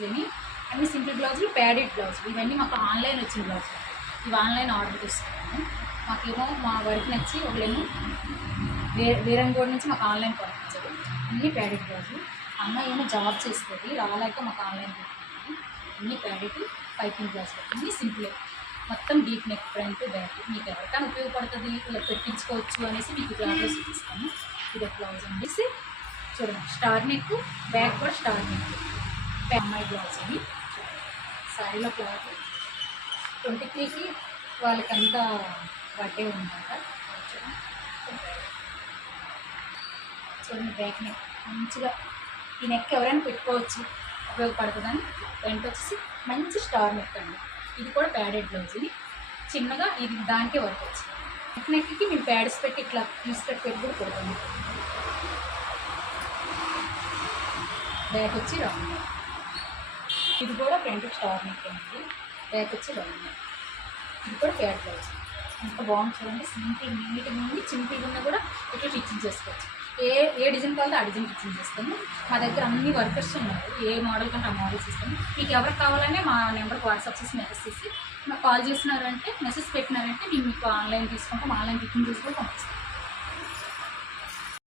ఇవి అన్ని సింపుల్ బ్లౌజులు, ప్యాడెడ్ బ్లౌజులు. ఇవన్నీ మాకు ఆన్లైన్ వచ్చిన బ్లౌజులు. ఇవి ఆన్లైన్ ఆర్డర్ తీసుకున్నాము. మాకేమో మా వర్క్ నచ్చి ఒకళ్ళేమో వీరంగోడ్ నుంచి మాకు ఆన్లైన్ పంపించారు. అన్ని ప్యాడెడ్ బ్లౌజులు. అమ్మాయి ఏమో జాబ్ చేస్తుంది, రాలేక మాకు ఆన్లైన్ పెట్టుకున్నాము. అన్ని ప్యాడెడ్ పైపింగ్ బ్లౌజులు, అన్నీ సింపులే. మొత్తం డీప్ నెక్, ఫ్రంట్, బ్యాక్. మీకు ఎవరికైనా ఉపయోగపడుతుంది, ఇలా పెట్టించుకోవచ్చు అనేసి మీకు క్లాత్లో చూపిస్తాము. ఇది ఒక బ్లౌజ్ అనేసి చూడండి, స్టార్ నెక్, బ్యాక్ కూడా స్టార్ నెక్. అమ్మాయి బ్లౌజ్ అని శారీలో క్లాత్ 23కి వాళ్ళకి అంతా బర్త్డే ఉందంట. చూడండి, బ్యాక్ నెక్ మంచిగా, ఈ నెక్ ఎవరైనా పెట్టుకోవచ్చు, ఉపయోగపడుతుందని. ఫ్రంట్ వచ్చేసి మంచి స్టార్ నెక్ అండి. ఇది కూడా ప్యాడెడ్ బ్లౌజ్. ఇది చిన్నగా, ఇది దానికే వర్క్ వచ్చింది. నెక్కి మేము ప్యాడ్స్ పెట్టి ఇట్లా పెట్టి కూడా కొడుతాము. బ్యాక్ వచ్చి రౌండ్. ఇది కూడా ఫ్రంట్ స్టార్ నెక్ అండి, బ్యాక్ వచ్చి రౌండ్. ఇది కూడా ప్యాడ్ బ్లౌజ్. ఎంత బాగుంది చూడండి, సింపుల్ నీట్గా ఉంది. సింపుల్గా ఉన్నా కూడా ఇట్లా స్టిచ్చింగ్ చేసుకోవచ్చు. ఏ డిజైన్ కావాలో ఆ డిజైన్ స్టిచ్చింగ్ చేస్తాము. మా దగ్గర అన్ని వర్కర్స్ ఉన్నారు, ఏ మోడల్ కంటే ఆ మోడల్స్ ఇస్తాము. మీకు ఎవరికి కావాలంటే మా నెంబర్కి వాట్సాప్ చేసి మెసేజ్ చేసి మాకు కాల్ చేసినారంటే, మెసేజ్ పెట్టినారంటే మేము మీకు ఆన్లైన్ తీసుకుంటాం, ఆన్లైన్ బుకింగ్ చేసి కూడా పంపిస్తాం.